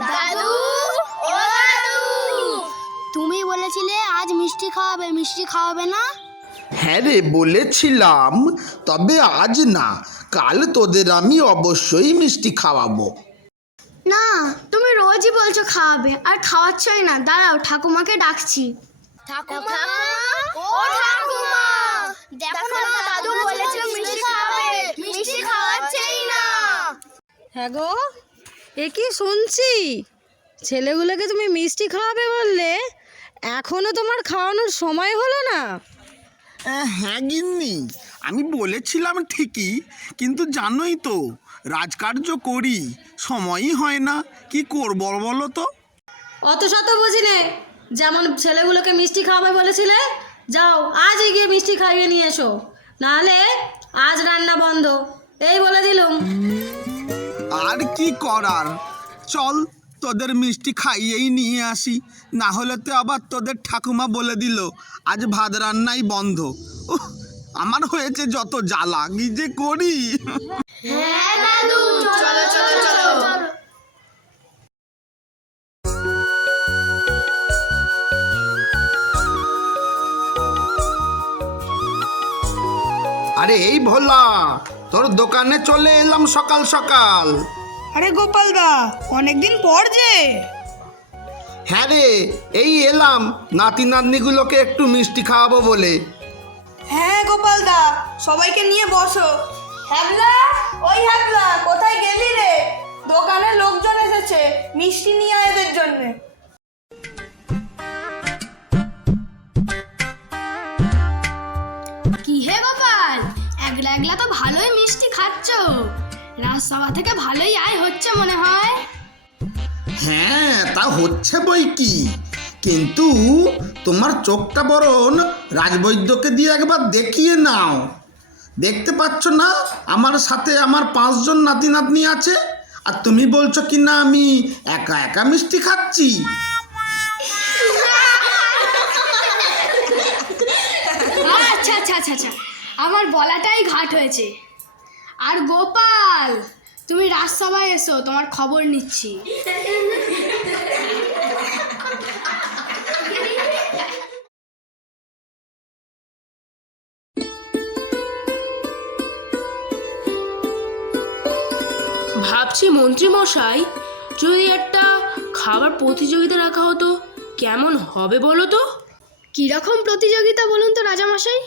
দাদু, ও দাদু, তুমি বলেছিলে আজ মিষ্টি খাওয়াবে না? হ্যাঁ রে, বলেছিলাম, তবে আজ না, কাল তোদের আমি অবশ্যই মিষ্টি খাওয়াবো। না, তুমি রোজই বলছো খাওয়াবে আর খাওয়াচ্ছই না। দাঁড়াও, ঠাকুমাকে ডাকছি। ঠাকুমা, ও ঠাকুমা, দেখো না দাদু বলেছিল মিষ্টি খাওয়াবে, মিষ্টি খাওয়াচ্ছেই না। হ্যাঁ গো, এ কি শুনছি? ছেলেগুলোকে তুমি মিষ্টি খাওয়াবে বললে, এখনো তোমার খাওয়ানোর সময় হলো না? হ্যাঁ গিন্নি, আমি বলেছিলাম ঠিকই, কিন্তু জানোই তো রাজকার্য করি, সময়ই হয় না। কি করব বলো তো? অত শত বুঝি নে, যেমন ছেলেগুলোকে মিষ্টি খাওয়াবে বলেছিলে, যাও আজ গিয়ে মিষ্টি খাইয়ে নিয়ে এসো, নাহলে আজ রান্না বন্ধ, এই বলে দিলুম। আর কি করার, চল তোদের মিষ্টি খাইয়েই নিয়ে আসি, না হলে তো আবার তোদের ঠাকুমা বলে দিল আজ ভাত রান্নাই বন্ধ। উহ, আমার হয়েছে যত জ্বালা, কি যে করি। হ্যাঁ দাদু, চলো চলো চলো। আরে এই ভোলা, তোর দোকানে চলে এলাম সকাল সকাল। আরে গোপাল দা, অনেকদিন পর যে। হ্যাঁ রে, এই এলাম নাতি নাতনিগুলোকে একটু মিষ্টি খাওয়াবো বলে। হ্যাঁ গোপাল দা, সবাইকে নিয়ে বসো। হ্যাবলা, ওই হ্যাবলা, কোথায় গেলি রে? দোকানে লোকজন এসেছে, মিষ্টি নিয়ে আয় এদের জন্য। কি হে গোপাল, একলা একলা তো ভালোই মিষ্টি খাচ্ছ, রাজসভা থেকে ভালোই আয় হচ্ছে মনে হয়। হ্যাঁ, তা হচ্ছে বই কি, কিন্তু তোমার চোখটা বরং রাজবৈদ্যকে দিয়ে একবার দেখিয়ে নাও। দেখতে পাচ্ছ না আমার সাথে আমার 5 জন নাতি নাতনি আছে, আর তুমি বলছো কি না আমি একা একা মিষ্টি খাচ্ছি। আচ্ছা আচ্ছা আচ্ছা আচ্ছা, আমার বলাটাই ঘাট হয়েছে। আর গোপাল, তুমি রাজসভায় এসো, তোমার খবর নিচ্ছি। ভাবছি মন্ত্রী মশাই, যদি একটা খাবার প্রতিযোগিতা রাখা হতো কেমন হবে বলো তো? কিরকম প্রতিযোগিতা বলুন তো রাজামশাই?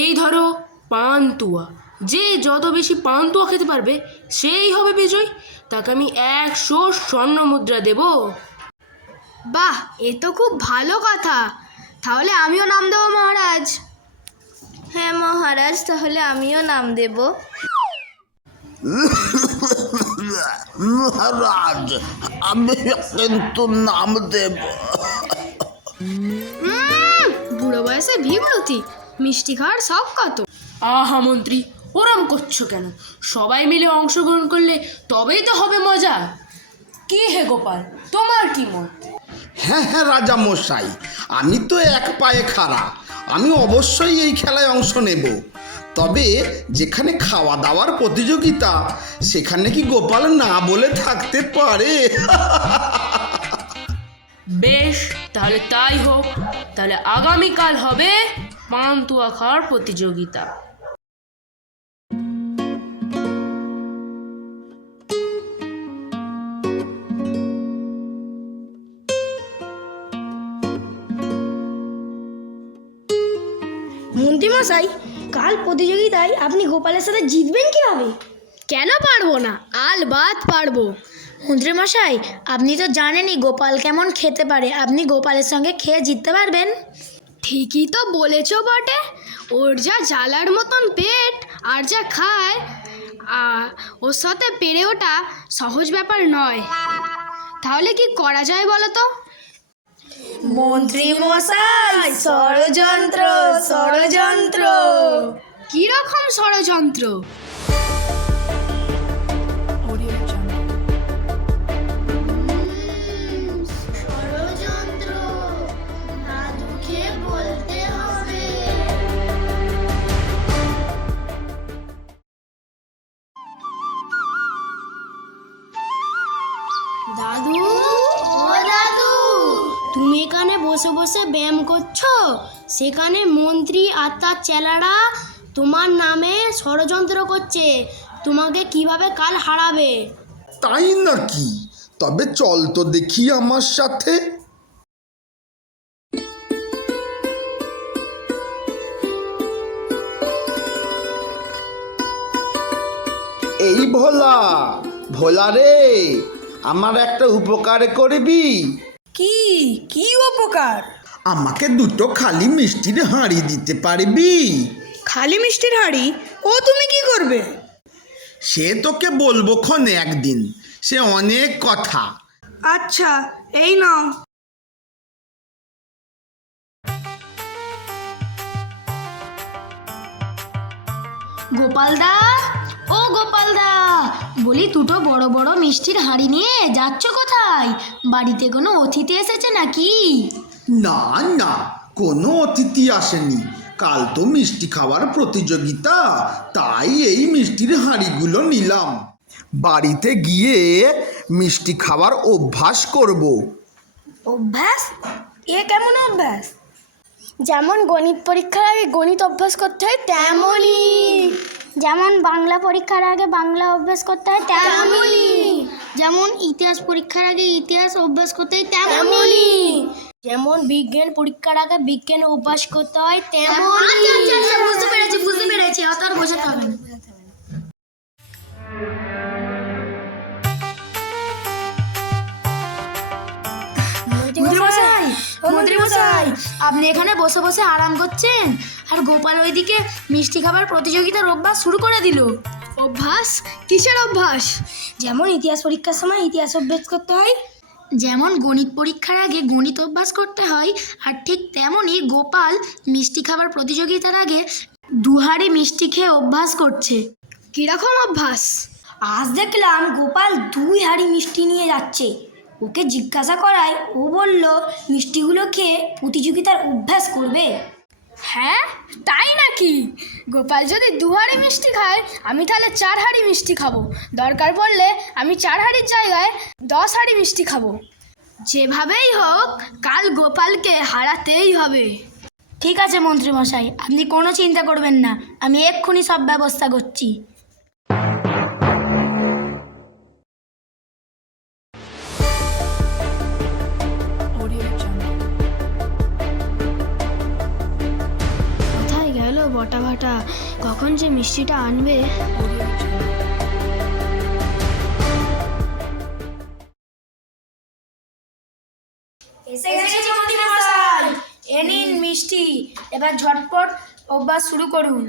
এই ধরো পান্তুয়া, যে যত বেশি পান্তুয়া খেতে পারবে সেই হবে বিজয়, তাকে আমি 100 স্বর্ণ মুদ্রা দেব। বাহ, এ তো খুব ভালো কথা। তাহলে আমিও নাম দেবো মহারাজ। হ্যাঁ মহারাজ, তাহলে আমিও নাম দেব। মহারাজ, আমি কিন্তু নাম দেব। বুড়ো বয়সে বিব্রতি, মিষ্টি খাওয়ার শখ কত। আহা মন্ত্রী, ওরম করছো কেন? সবাই মিলে অংশগ্রহণ করলে তবেই তো হবে মজা। কি হে গোপাল, তোমার কি মত? হ্যাঁ হ্যাঁ রাজা মশাই, আমি তো এক পায়ে খাড়া, আমি অবশ্যই এই খেলায় অংশ নেব। তবে যেখানে খাওয়া দাওয়ার প্রতিযোগিতা, সেখানে কি গোপাল না বলে থাকতে পারে? বেশ, তাহলে তাই হোক। তাহলে আগামীকাল হবে পান্তুয়া খাওয়ার প্রতিযোগিতা। মন্ত্রীমশাই, কাল প্রতিযোগিতায় আপনি গোপালের সাথে জিতবেন কিভাবে? কেন পারবো না, আলবাত পারবো। মন্ত্রীমশাই, আপনি তো জানেনই গোপাল কেমন খেতে পারে, আপনি গোপালের সঙ্গে খেয়ে জিততে পারবেন। ঠিকই তো বলেছো বটে, ওর যা জ্বালার মতন পেট আর যা খায়, ওর সাথে পেরে ওঠা সহজ ব্যাপার নয়। তাহলে কি করা যায় বলো তো? মন্ত্রী মশাই, ষড়যন্ত্র ষড়যন্ত্র। কি রকম ষড়যন্ত্র? দাদু, ও দাদু, তুমি এখানে বসে বসে ব্যায়াম করছো, সেখানে মন্ত্রী আর তার চেলারা তোমার নামে ষড়যন্ত্র করছে, তোমাকে কিভাবে কাল হারাবে। তাই নাকি? তবে চল তো দেখি আমার সাথে। এই ভোলা, ভোলা রে, আমার একটা উপকার করবি? কি কি উপকার? আমাকে দুটো খালি মিষ্টির হাঁড়ি দিতে পারবি? খালি মিষ্টির হাঁড়ি? ও তুমি কি করবে? সে তোকে বলবো ক্ষণে একদিন, সে অনেক কথা। আচ্ছা, এই নাও। গোপালদা, ও গোপালদা, বলি দুটো বড় বড় মিষ্টির হাঁড়ি নিয়ে যাচ্ছ কোথায়? বাড়িতে কোনো অতিথি এসেছে নাকি? না না, কোনো অতিথি আসেনি। কাল তো মিষ্টি খাওয়ার প্রতিযোগিতা, তাই এই মিষ্টির হাঁড়িগুলো নিলাম। বাড়িতে গিয়ে মিষ্টি খাওয়ার অভ্যাস করব। অভ্যাস? এ কেমন অভ্যাস? যেমন গণিত পরীক্ষার আগে গণিত অভ্যাস করতে হয় তেমনই, যেমন বাংলা পরীক্ষার আগে বাংলা অভ্যাস করতে হয় তেমনই, যেমন ইতিহাস পরীক্ষার আগে ইতিহাস অভ্যাস করতে হয় তেমনই, যেমন বিজ্ঞান পরীক্ষার আগে বিজ্ঞান অভ্যাস করতে হয় তেমনই। বুঝতে পেরেছি, অত আর বোঝাতে হবে না। মন্ত্রীমশাই, আপনি এখানে বসে বসে আরাম করছেন, আর গোপাল ওইদিকে মিষ্টি খাবার প্রতিযোগিতার অভ্যাস শুরু করে দিল। অভ্যাস? কিসের অভ্যাস? যেমন ইতিহাস পরীক্ষার সময় ইতিহাস অভ্যাস করতে হয়, যেমন গণিত পরীক্ষার আগে গণিত অভ্যাস করতে হয়, আর ঠিক তেমনই গোপাল মিষ্টি খাবার প্রতিযোগিতার আগে 2 হাঁড়ি মিষ্টি খেয়ে অভ্যাস করছে। কিরকম অভ্যাস? আজ দেখলাম গোপাল 2 হাঁড়ি মিষ্টি নিয়ে যাচ্ছে। ওকে জিজ্ঞাসা করায় ও বলল মিষ্টিগুলো খেয়ে প্রতিযোগিতার অভ্যাস করবে। হ্যাঁ, তাই নাকি? গোপাল যদি 2 হাঁড়ি মিষ্টি খায়, আমি তাহলে 4 হাঁড়ি মিষ্টি খাবো। দরকার পড়লে আমি 4 হাঁড়ির জায়গায় 10 হাঁড়ি মিষ্টি খাবো। যেভাবেই হোক কাল গোপালকে হারাতেই হবে। ঠিক আছে মন্ত্রীমশাই, আপনি কোনো চিন্তা করবেন না, আমি এক্ষুনি সব ব্যবস্থা করছি। কোথায় গেল বটা ভাটা? কখন যে মিষ্টিটা আনবে? এসে গেছে মন্ত্রীমশাই, এ নিন মিষ্টি, এবার ঝটপট অভ্যাস শুরু করুন।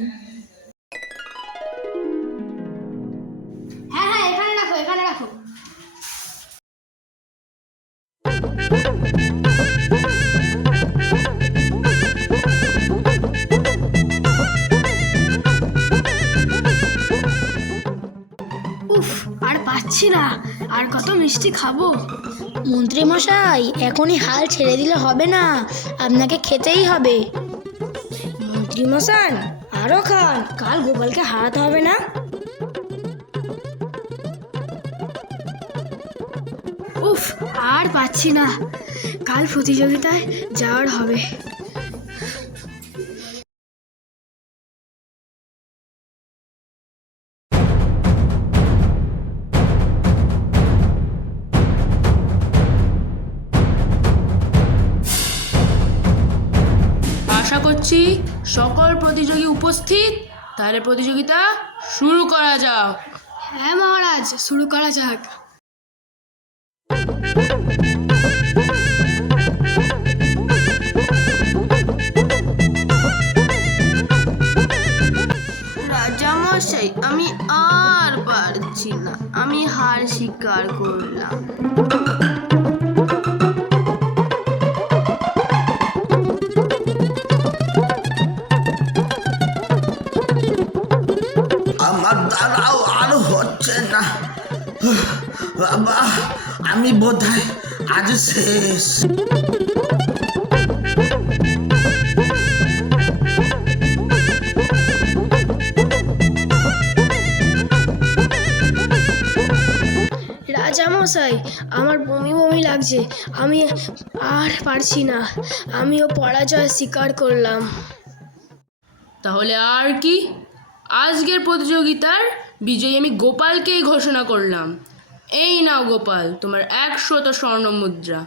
হ্যাঁ হ্যাঁ, এখানে রাখো, এখানে রাখো। উফ, আর পাচ্ছি না, আর কত মিষ্টি খাবো। মন্ত্রীমশাই, এখনই হাল ছেড়ে দিলে হবে না, আপনাকে খেতেই হবে। মন্ত্রীমশাই, আরও খান, কাল গোপালকে হারাতে হবে না। উফ, আর পাচ্ছি না, কাল প্রতিযোগিতায় যাওয়ার হবে। আশা করছি সকল প্রতিযোগী উপস্থিত, তাহলে প্রতিযোগিতা শুরু করা যাক। হ্যাঁ মহারাজ, শুরু করা যাক। রাজামশাই, আমি আর পারছি না, আমি হার স্বীকার করলাম। আমার দ্বারাও আর হচ্ছে না বাবা, আমি বোধহয় আজ শেষ। রাজামশাই, আমার বমি বমি লাগছে, আমি আর পারছি না, আমিও পরাজয় স্বীকার করলাম। তাহলে আর কি, আজকের প্রতিযোগিতার বিজয়ী আমি গোপালকেই ঘোষণা করলাম। এই নাও গোপাল, তোমার 100 স্বর্ণ মুদ্রা।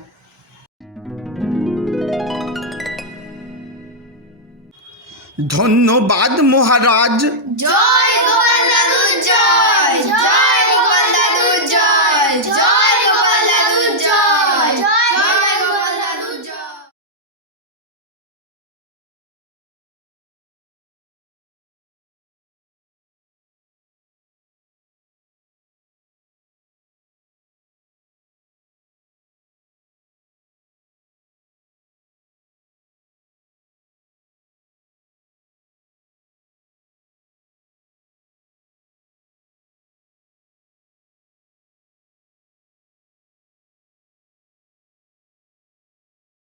ধন্যবাদ মহারাজ। জয়